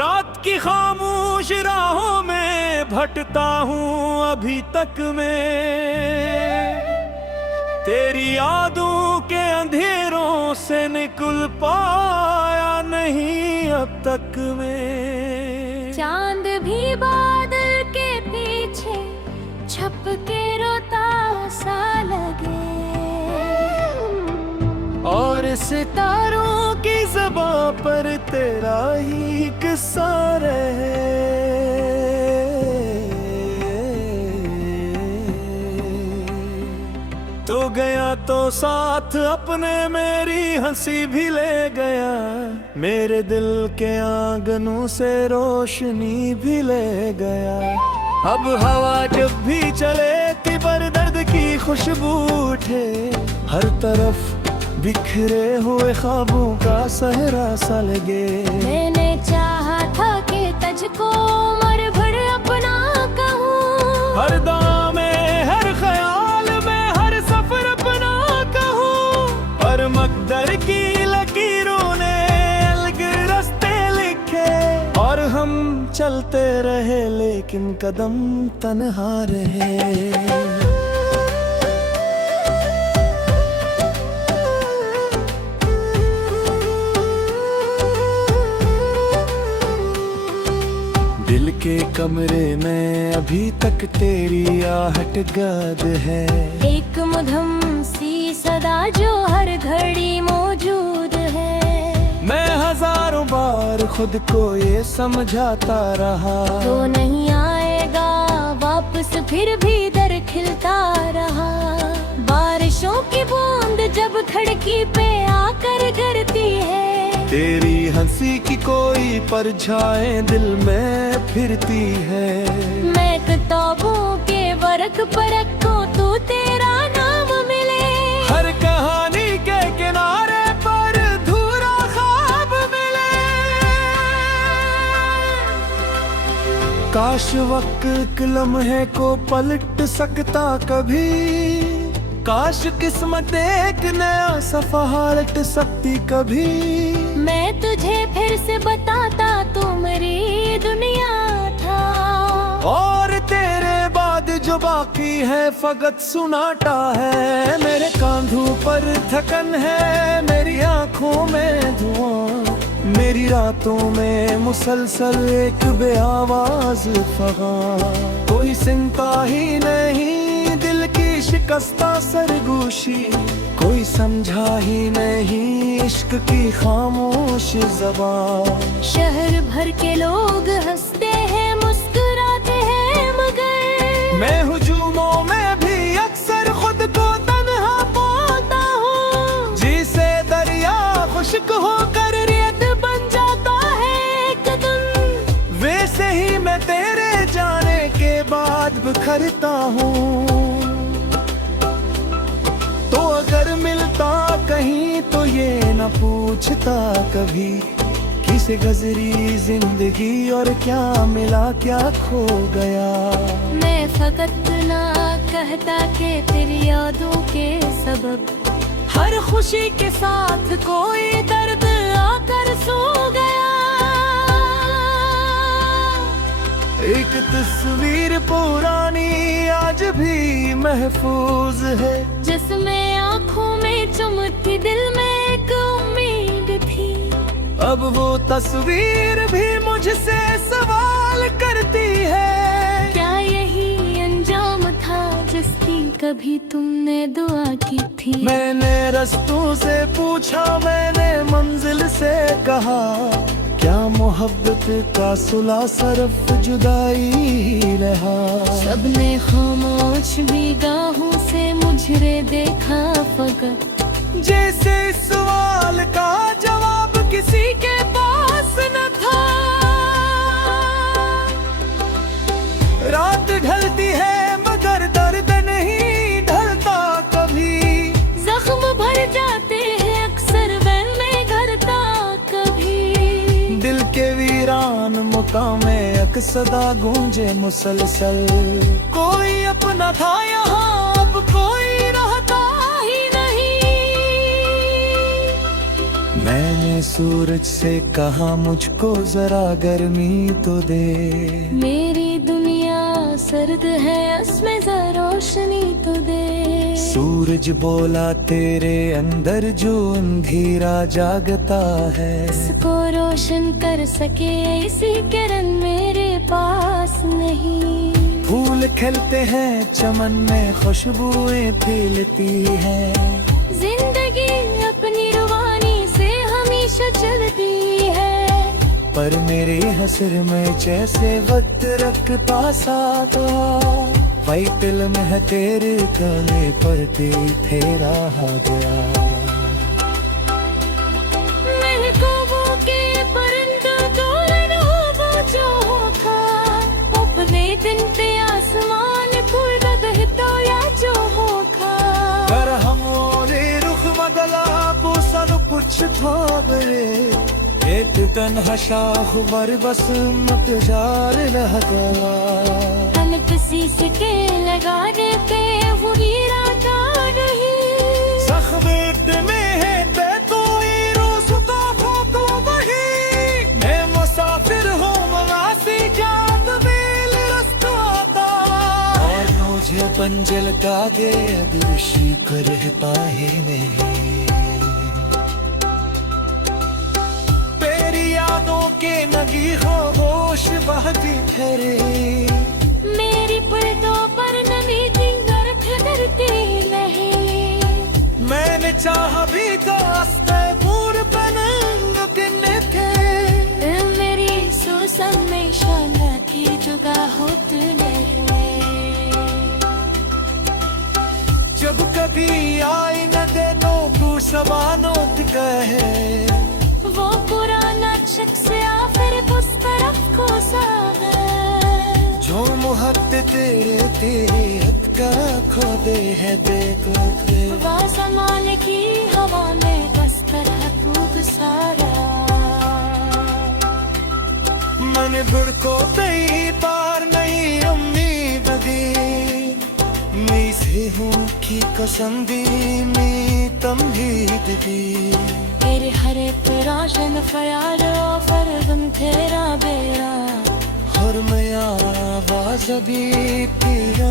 रात की खामोश राहों में भटता हूँ अभी तक मैं, तेरी यादों के अंधेरों से निकल पाया नहीं अब तक मैं। चांद भी बादल के पीछे छप के रोता सा लगे, और सितारों की ज़बां पर तेरा ही किस्सा रहे। तो गया तो साथ अपने मेरी हंसी भी ले गया, मेरे दिल के आंगनों से रोशनी भी ले गया। अब हवा जब भी चले पर दर्द की खुशबू उठे, हर तरफ बिखरे हुए ख्वाबों का सहरा सा लगे। मैंने चाहा था कि तुझको उम्र भर अपना कहूँ, हर दाम में हर ख्याल में हर सफर अपना कहूँ, पर मकदर की लकीरों ने अलग रास्ते लिखे, और हम चलते रहे लेकिन कदम तन्हा रहे। दिल के कमरे में अभी तक तेरी आहट गाद है, एक मधुम सी सदा जो हर घड़ी मौजूद है। मैं हजारों बार खुद को ये समझाता रहा, तो नहीं आएगा वापस, फिर भी दर खिलता रहा। बारिशों की बूंद जब खिड़की पे आकर गिरती है, तेरी हंसी की कोई परछाएं दिल में फिरती है। मैं किताबों के वर्क पर रखूं तू तेरा नाम मिले, हर कहानी के किनारे पर धूरा ख्वाब मिले। काश वक्त लम्हे को पलट सकता कभी, काश किस्मत एक नया सफा लट सकती कभी। मैं तुझे फिर से बताता तू मेरी दुनिया था, और तेरे बाद जो बाकी है फकत सुनाटा है। मेरे कांधों पर थकन है, मेरी आंखों में धुआं, मेरी रातों में मुसलसल एक बेआवाज फगां। कोई चिंता ही नहीं दिल की शिकस्ता सरगोशी, कोई समझा ही नहीं इश्क की खामोश ज़बान। शहर भर के लोग हंसते हैं मुस्कुराते हैं, मगर मैं हुजूमों में भी अक्सर खुद को तन्हा पाता हूँ। जिसे दरिया खुश्क होकर रेत बन जाता है एक दिन, वैसे ही मैं तेरे जाने के बाद बिखरता हूँ। तो अगर मिलता कहीं तो ये न पूछता कभी, किसे गुज़री जिंदगी और क्या मिला क्या खो गया। मैं फकत ना कहता कि तेरी यादों के सबब, हर खुशी के साथ कोई दर्द आकर सो गया। एक तस्वीर पुरानी आज भी महफूज है, जिसमें आँखों में चमकती दिल में एक उम्मीद थी। अब वो तस्वीर भी मुझसे सवाल करती है, क्या यही अंजाम था जिसकी कभी तुमने दुआ की थी। मैंने रस्तों से पूछा, मैंने मंजिल से कहा, क्या मोहब्बत का सुला सरफ जुदाई रहा। सबने खामोश निगाहों से मुझे देखा फकत, जैसे इस सवाल का जवाब किसी के पास न था। रात ढलती है मगर दर्द नहीं ढलता कभी, जख्म भर जाते हैं अक्सर वैन में घरता कभी। दिल के वीरान मुकामे अक्सदा गूंजे मुसलसल, कोई अपना था यहाँ अब कोई रहता ही नहीं। मैंने सूरज से कहा मुझको जरा गर्मी तो दे। मेरी दुनिया सर्द है, उसमें जरा रोशनी तो दे। सूरज बोला तेरे अंदर जो अंधेरा जागता है, इसको रोशन कर सके ऐसी किरण मेरे पास नहीं। फूल खिलते हैं चमन में, खुशबुएं फैलती हैं। जिंदगी अपनी रुवानी से हमेशा चलती है, पर मेरे हसर में जैसे वक्त रख पास आता। वही फिल्म है तेरे गले पर तेरी फेरा आ गया। महबूबों के परिंदा तोरण हो वो जो होगा, अपने दिन पे आसमान पूरा बहता या जो होगा। पर हम ओले रुख बदला को सन कुछ थाबरे, एक तन्हा शाख वर बस मत जार रह गया। किसी से के लगाने पे वो हीरा का नहीं। सखवेट में है ते तो रोसता हो तो वही। मैं मुसाफिर हूँ मनासी जात बेल रास्ता आता। और मुझे पंजल का गे अदृश्य करता है नहीं। तेरी यादों के नगी हो होश बहती ठहरे। मेरी पलकों पर नमी जिंगर फिरती नहीं। मैंने चाह भी कास्ते मूड पनंग किन्ने थे। मेरी सोच हमेशा न की जुगा होते नहीं। जब कभी आई न देनो तू सबानोत कहे, वो पुराना शख्स या फिर उस तरफ को सागर। जो मुहब्बत तेरे तेरे हद का खो दे है देखो फिर। वह ज़माने की हवा में बस तरह खूब सारा। मन भुड़को दई पार नहीं उम्मीद दी। मी से हूँ की कसम दी मी तमहीद दी। तेरे हरे पे रोशन ख्यालो फर्गम तेरा बेरा। और मैं आवाज अभी पिया